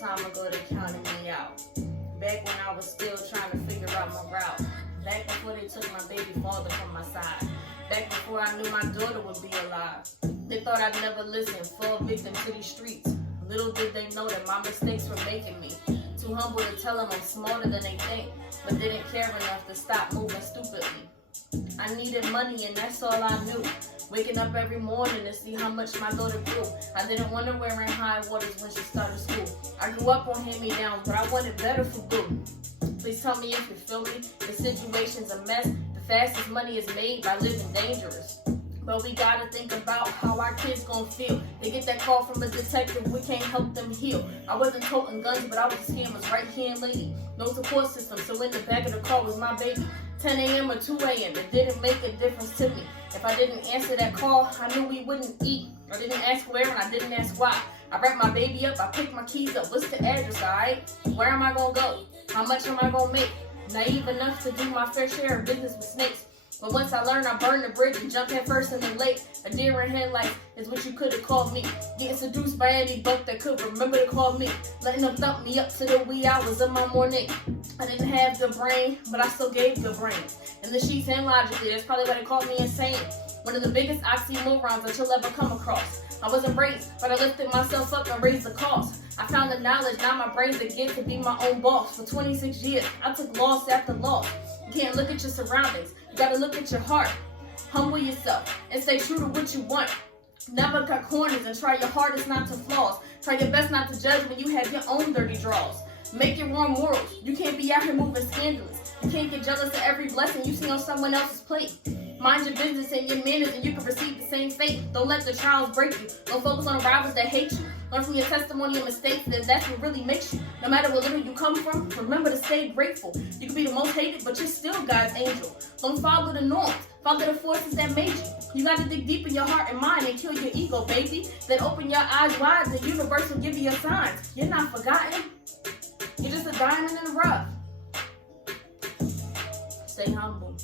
time ago they counted me out. Back when I was still trying to figure out my route. Back before they took my baby father from my side. Back before I knew my daughter would be alive. They thought I'd never listen, fall victim to these streets. Little did they know that my mistakes were making me too humble to tell them I'm smarter than they think, but didn't care enough to stop moving stupidly. I needed money and that's all I knew. Waking up every morning to see how much my daughter grew. I didn't want her wearing high waters when she started school. I grew up on hand-me-downs, but I wanted better for boo. Please tell me if you feel me. The situation's a mess. The fastest money is made by living dangerous. But we gotta think about how our kids gon' feel. They get that call from a detective, we can't help them heal. I wasn't toting guns, but I was a scammer's right-hand lady. No support system, so in the back of the car was my baby. 10 a.m. or 2 a.m., it didn't make a difference to me. If I didn't answer that call, I knew we wouldn't eat. I didn't ask where and I didn't ask why. I wrapped my baby up, I picked my keys up. What's the address, alright? Where am I gonna go? How much am I gonna make? Naive enough to do my fair share of business with snakes. But once I learned, I burned the bridge and jumped head first in the lake. A deer in headlights is what you could have called me. Getting seduced by any buck that could remember to call me. Letting them thump me up to the wee hours of my morning. I didn't have the brain, but I still gave the brains. And the sheets and logically, that's probably why they called me insane. One of the biggest oxymorons that you'll ever come across. I wasn't raised, but I lifted myself up and raised the cost. I found the knowledge, now my brain's again to be my own boss. For 26 years, I took loss after loss. You can't look at your surroundings, you gotta look at your heart. Humble yourself and stay true to what you want. Never cut corners and try your hardest not to flaws. Try your best not to judge when you have your own dirty draws. Make your own morals. You can't be out here moving scandalous. You can't get jealous of every blessing you see on someone else's plate. Mind your business and your manners and you can receive the same fate. Don't let the trials break you. Don't focus on rivals that hate you. Learn from your testimony and mistakes, that's what really makes you. No matter what little you come from, remember to stay grateful. You can be the most hated, but you're still God's angel. Don't follow the norms. Follow the forces that made you. You gotta dig deep in your heart and mind and kill your ego, baby. Then open your eyes wide and the universe will give you your signs. You're not forgotten. You're just a diamond in the rough. Stay humble.